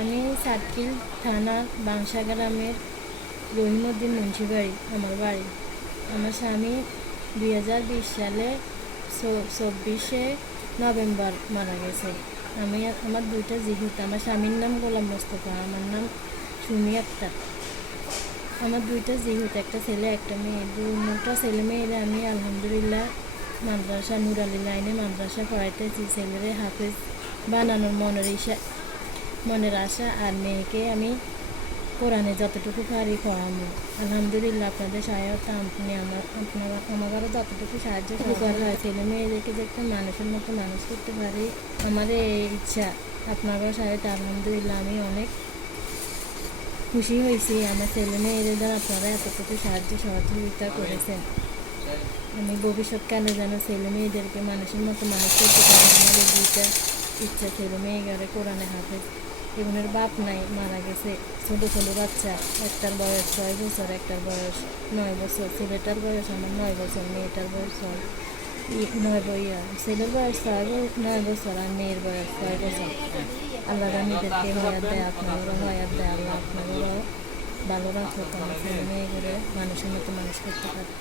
আমি সাতকিল থানার বাংশা গ্রামের রহিমউদ্দিন মুন্সি বাড়ি আমার বাড়ি। আমার স্বামী 2020 সালে 24শে নভেম্বর মারা গেছে। আমার দুইটা জিহুত, আমার স্বামীর নাম গোলাম মোস্তফা, আমার নাম সুমি আক্তার। আমার দুইটা জিহুত, একটা ছেলে একটা মেয়ে। দুটা ছেলে মেয়েরা আমি আলহামদুলিল্লাহ মাদ্রাসা নুর আলী লাইনে মাদ্রাসা পড়াইতেছি। ছেলেরে হাফেজ বানানোর মনের আশা, আর মেয়েকে আমি কোরআনে যতটুকু পারি পড়াবো। আলহামদুলিল্লাহ আপনাদের সহায়তা, আমারও যতটুকু সাহায্য করা হয়, ছেলে মেয়েদেরকে যে একটা মানুষের মতো মানুষ করতে পারি, আমার এই ইচ্ছা। আপনারও সহায়তা আলহামদুলিল্লাহ আমি অনেক খুশি হয়েছি। আমার ছেলে মেয়েদের দ্বারা আপনারা এতটুকু সাহায্য সহযোগিতা করেছেন। আমি ভবিষ্যৎকালে যেন ছেলে মেয়েদেরকে মানুষের মতো মানুষ করতে পারি। আমার এই দুইটা ইচ্ছা, ছেলে মেয়েরা কোরআনে হাফেজ। এগুলোর বাপ নাই, মারা গেছে। ছোটো ছোটো বাচ্চা, একটার বয়স 6 বছর, একটার বয়স 9 বছর। ছেলেটার বয়স আমার 9 বছর, মেয়েটার বয়স ছেলের বয়স 9 বছর আর মেয়ের বয়স 6 বছর। আল্লাহ রানীদেরকে হয়াত দেয়, আপনাদেরও হয়াত দেয়। আল্লাহ আপনাদেরও ভালো রাখো, তোমার ছেলে মেয়ে করে মানুষের মতো মানুষ করতে পারে।